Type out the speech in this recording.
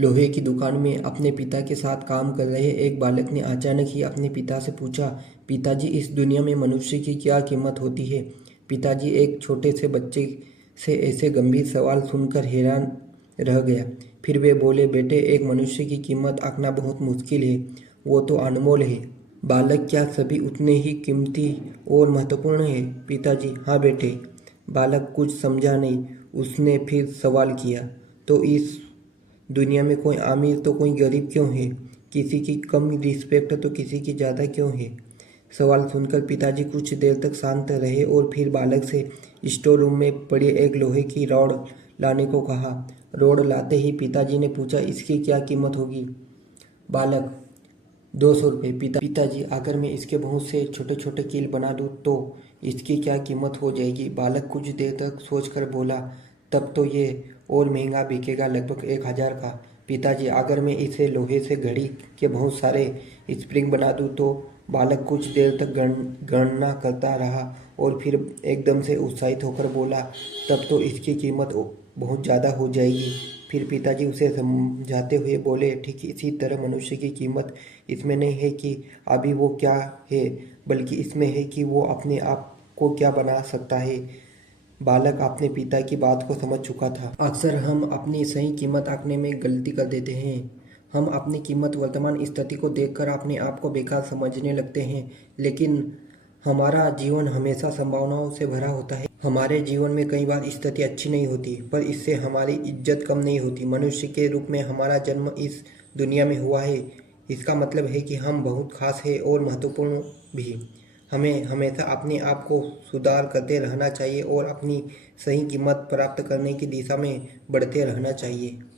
लोहे की दुकान में अपने पिता के साथ काम कर रहे एक बालक ने अचानक ही अपने पिता से पूछा, पिताजी, इस दुनिया में मनुष्य की क्या कीमत होती है? पिताजी एक छोटे से बच्चे से ऐसे गंभीर सवाल सुनकर हैरान रह गया। फिर वे बोले, बेटे, एक मनुष्य की कीमत आंकना बहुत मुश्किल है, वो तो अनमोल है। बालक, क्या सभी उतने ही कीमती और महत्वपूर्ण है? पिताजी, हाँ बेटे। बालक कुछ समझा नहीं। उसने फिर सवाल किया, तो इस दुनिया में कोई अमीर तो कोई गरीब क्यों है? किसी की कम रिस्पेक्ट तो किसी की ज़्यादा क्यों है? सवाल सुनकर पिताजी कुछ देर तक शांत रहे और फिर बालक से स्टोर रूम में पड़ी एक लोहे की रॉड लाने को कहा। रॉड लाते ही पिताजी ने पूछा, इसकी क्या कीमत होगी? बालक, 200 रुपये। पिताजी, अगर मैं इसके बहुत से छोटे छोटे कील बना दूँ तो इसकी क्या कीमत हो जाएगी? बालक कुछ देर तक सोचकर बोला, तब तो ये और महंगा बिकेगा, लगभग 1000 का। पिताजी, अगर मैं इसे लोहे से घड़ी के बहुत सारे स्प्रिंग बना दूँ तो? बालक कुछ देर तक गणना करता रहा और फिर एकदम से उत्साहित होकर बोला, तब तो इसकी कीमत बहुत ज़्यादा हो जाएगी। फिर पिताजी उसे समझाते हुए बोले, ठीक इसी तरह मनुष्य की कीमत इसमें नहीं है कि अभी वो क्या है, बल्कि इसमें है कि वो अपने आप को क्या बना सकता है। बालक अपने पिता की बात को समझ चुका था। अक्सर हम अपनी सही कीमत आंकने में गलती कर देते हैं। हम अपनी कीमत वर्तमान स्थिति को देखकर अपने आप को बेकार समझने लगते हैं, लेकिन हमारा जीवन हमेशा संभावनाओं से भरा होता है। हमारे जीवन में कई बार स्थिति अच्छी नहीं होती, पर इससे हमारी इज्जत कम नहीं होती। मनुष्य के रूप में हमारा जन्म इस दुनिया में हुआ है, इसका मतलब है कि हम बहुत खास है और महत्वपूर्ण भी। हमें हमेशा अपने आप को सुधार करते रहना चाहिए और अपनी सही कीमत प्राप्त करने की दिशा में बढ़ते रहना चाहिए।